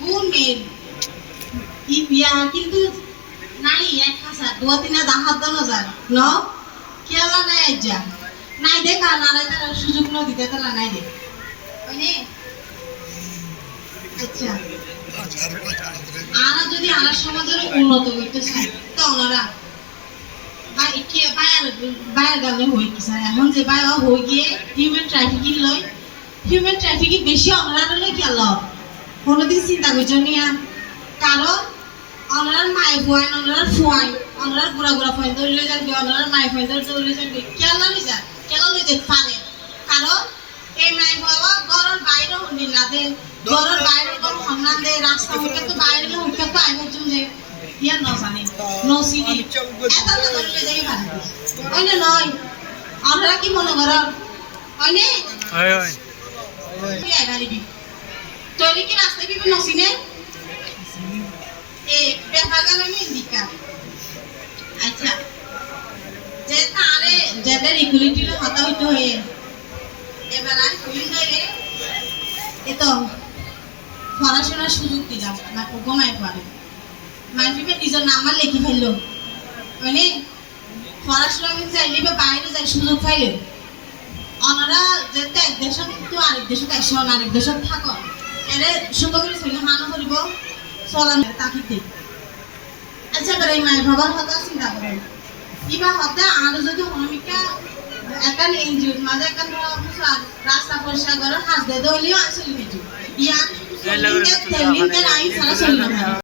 কোন মেয়ে ইয়া কিন্তু নাই এক হাজার দু তিনা দাহাত দানো যায় ন কেলা নাই আজ্জা নাই দে কারণ আর তার সুযোগ ন দিতে তারা নাই দে মানে আচ্ছা আর যদি আর সমাজের উন্নত করতে চায় তো ওনারা বাইরে গেলে হয়ে কি স্যার এখন যে বাইরে হয়ে গিয়ে হিউম্যান ট্রাফিকিং লয় হিউম্যান ট্রাফিকিং বেশি ওনারা লয় কি আল্লাহ কোনোদিন চিন্তা করছো নিয়া কারণ ওনার মায়ে ফুয়াই ওনার ফুয়াই ওনার গুড়া গুড়া ফয়েন ধরলে যাবে ওনার মায়ে ফয়েন ধরলে যাবে কেলা লই যায় কেলা লই যেতে পারে কারণ এই মায়ে বাবা ঘরের বাইরে হন্ডি না দেন ঘরের বাইরে কোনো সন্ধান দেয় রাস্তা মুখে তো বাইরে মুখে তো আই বলছেন যে ইয়া ন জানি নসিনি এত না ধরলে যাই পারে ওইনে নয় আমরা কি মনে করেন ওইনে হয় হয় তুই আইবারিবি তোরে কি রাস্তা কি নসিনে এ বেফাগালে ইন্ডিকা আচ্ছা যে তারে জেন্ডার ইকুয়ালিটি লো হতা হইতো হয়ে এবার আর কইন দইলে এতো পড়াশোনার সুযোগ দিলাম না কমাই পারে মাইফিবে নিজের নাম্বার লিখে ফেললো মানে পড়াশোনা আমি চাইলে বা বাইরে যাই সুযোগ পাইলে ওনারা যেতে এক দেশত কিন্তু আরেক দেশত আসে আরেক দেশত থাকো এর সুন্দর করে ছেলে হানো করিব চলান তাকিতে আচ্ছা এবার এই মায়ের বাবার কথা চিন্তা করেন কিবা হতে আর যদি অনামিকা একান এনজিওর মাঝে একান রাস্তা পরিষ্কার করে হাত দিয়ে দইলেও আসলে কিছু ইয়া লিঙ্কের আইন ছাড়া চলবে না